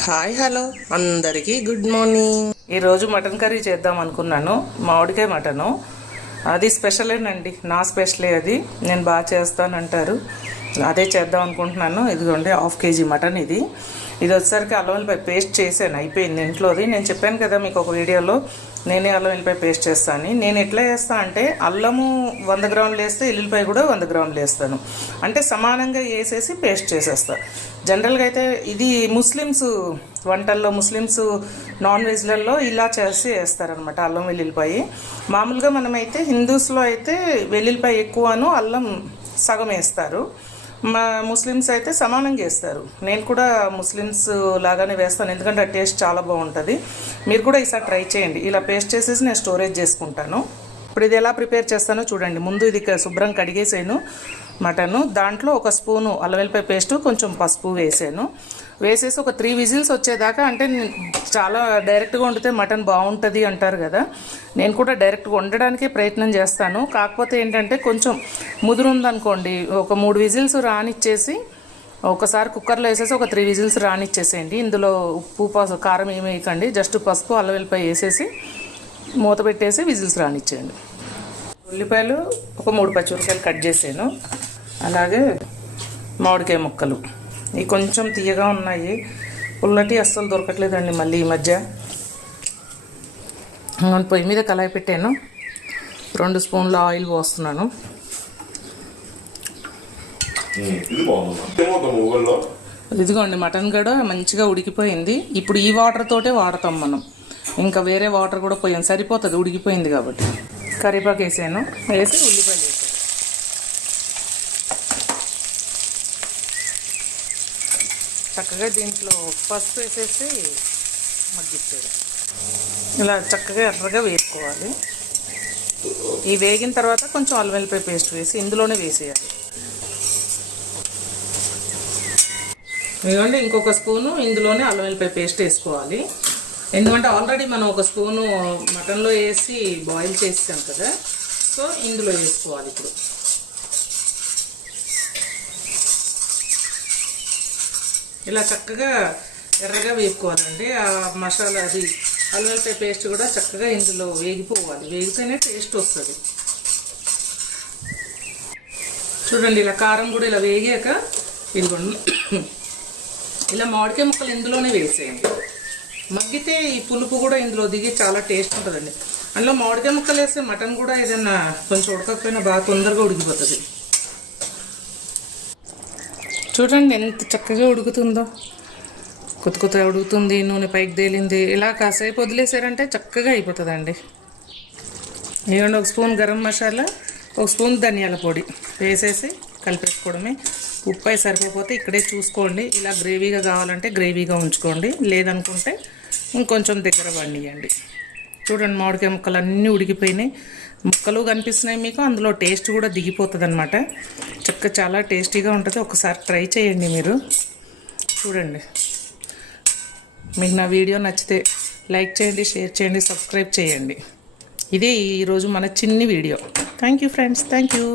Hi hello. అందరికీ good morning. ఈరోజు mutton curry చేద్దాం అనుకున్నాను. మామిడికాయ మటను. అది స్పెషలేనండి నా స్పెషలే అది. నేను బాగా చేస్తానంటారు. అదే చేద్దాం అనుకుంటున్నాను. ఇదిగోండి హాఫ్ కేజీ మటన్ ఇది. ఇది వచ్చేసరికి అల్లం వెల్లిపాయ పేస్ట్ చేశాను అయిపోయింది. ఇంట్లోది నేను చెప్పాను కదా మీకు ఒక వీడియోలో నేనే అల్లం వెల్లిపాయ పేస్ట్ చేస్తాను నేను ఎట్లా చేస్తాను అంటే అల్లము వంద గ్రాములు వేస్తే ఎల్లుల్లిపాయ కూడా వంద గ్రాములు వేస్తాను. అంటే సమానంగా వేసేసి పేస్ట్ చేసేస్తాను జనరల్గా అయితే ఇది ముస్లిమ్స్ వంటల్లో ముస్లిమ్స్ నాన్ వెజ్లలో ఇలా చేసి వేస్తారనమాట అల్లం వెల్లుల్లిపాయ. మామూలుగా మనమైతే హిందూస్లో అయితే వెల్లుల్లిపాయ ఎక్కువను అల్లం సగం వేస్తారు. మా ముస్లిమ్స్ అయితే సమానంగా వేస్తారు నేను కూడా ముస్లిమ్స్ లాగానే వేస్తాను. ఎందుకంటే ఆ టేస్ట్ చాలా బాగుంటుంది. మీరు కూడా ఈసారి ట్రై చేయండి. ఇలా పేస్ట్ చేసేసి నేను స్టోరేజ్ చేసుకుంటాను. ఇప్పుడు ఇది ఎలా ప్రిపేర్ చేస్తానో చూడండి. ముందు ఇది శుభ్రం కడిగేసాను. మటను. దాంట్లో ఒక స్పూను అల్లవెల్లిపాయ పేస్ట్ కొంచెం పసుపు వేసాను. వేసేసి ఒక త్రీ విజిల్స్ వచ్చేదాకా అంటే చాలా డైరెక్ట్గా వండితే మటన్ బాగుంటుంది అంటారు కదా. నేను కూడా డైరెక్ట్గా వండడానికే ప్రయత్నం చేస్తాను. కాకపోతే ఏంటంటే కొంచెం ముదురుందనుకోండి ఒక మూడు విజిల్స్ రానిచ్చేసి ఒకసారి కుక్కర్లో వేసేసి ఒక త్రీ విజిల్స్ రానిచ్చేసేయండి. ఇందులో ఉప్పు పసుపు కారం ఏమి వేయకండి. జస్ట్ పసుపు అల్లవెల్లిపాయ వేసేసి మూత పెట్టేసి విజిల్స్ రానిచ్చేయండి. ఉల్లిపాయలు ఒక మూడు పచ్చిమిరపకాయలు కట్ చేసాను. అలాగే మామిడికాయ ముక్కలు. ఇవి కొంచెం తీయగా ఉన్నాయి. పుల్లటి అస్సలు దొరకట్లేదండి మళ్ళీ ఈ మధ్య. పొయ్యి మీద కళాయి పెట్టాను. రెండు స్పూన్ల ఆయిల్ పోస్తున్నాను. ఇదిగోండి మటన్ కూడా మంచిగా ఉడికిపోయింది. ఇప్పుడు ఈ వాటర్ తోటే వాడతాం మనం. ఇంకా వేరే వాటర్ కూడా పోయాం. సరిపోతుంది ఉడికిపోయింది కాబట్టి. కరివేపాకు వేసాను. వేసి ఉల్లిపాయలు వేసాను చక్కగా దీంట్లో పసుపు వేసేసి మగ్గిచ్చేది ఇలా చక్కగా ఎర్రగా వేసుకోవాలి ఈ వేగిన తర్వాత కొంచెం అల్లం వెల్లిపాయ పేస్ట్ వేసి ఇందులోనే వేసేయాలి. ఇదిగోండి ఇంకొక స్పూను ఇందులోనే అల్లం వెల్లిపాయ పేస్ట్ వేసుకోవాలి. ఎందుకంటే ఆల్రెడీ మనం ఒక స్పూను మటన్లో వేసి బాయిల్ చేసాం కదా సో ఇందులో వేసుకోవాలి ఇప్పుడు. ఇలా చక్కగా ఎర్రగా వేపుకోవాలండి. ఆ మసాలా అది అల్లం పేస్ట్ కూడా చక్కగా ఇందులో వేగిపోవాలి. వేగితేనే టేస్ట్ వస్తుంది. చూడండి ఇలా కారం కూడా ఇలా వేగాక ఇదిగోండి. ఇలా మామిడికాయ ముక్కలు ఇందులోనే వేసేయండి. మగ్గితే ఈ పులుపు కూడా ఇందులో దిగి చాలా టేస్ట్ ఉంటుందండి. అందులో మామిడికాయ ముక్కలు వేస్తే మటన్ కూడా ఏదైనా కొంచెం ఉడకపోయినా బాగా తొందరగా ఉడికిపోతుంది. చూడండి ఎంత చక్కగా ఉడుకుతుందో. కొత్త కొత్త ఉడుకుతుంది నూనె పైకి తేలింది. ఇలా కాసేపు వదిలేసారంటే చక్కగా అయిపోతుందండి. ఇవ్వండి ఒక స్పూన్ గరం మసాలా ఒక స్పూన్ ధనియాల పొడి వేసేసి కలిపేసుకోవడమే. ఉప్పు అయి సరిపోతే ఇక్కడే చూసుకోండి. ఇలా గ్రేవీగా కావాలంటే గ్రేవీగా ఉంచుకోండి. లేదనుకుంటే ఇంకొంచెం దగ్గర వండియండి చూడండి మామిడికాయ ముక్కలు అన్నీ ఉడికిపోయినాయి. ముక్కలు కనిపిస్తున్నాయి మీకు అందులో టేస్ట్ కూడా దిగిపోతుంది అనమాట చక్క చాలా టేస్టీగా ఉంటుంది. ఒకసారి ట్రై చేయండి మీరు. చూడండి. మీకు నా వీడియో నచ్చితే లైక్ చేయండి షేర్ చేయండి సబ్స్క్రైబ్ చేయండి. ఇదే ఈరోజు మన చిన్ని video. Thank you friends thank you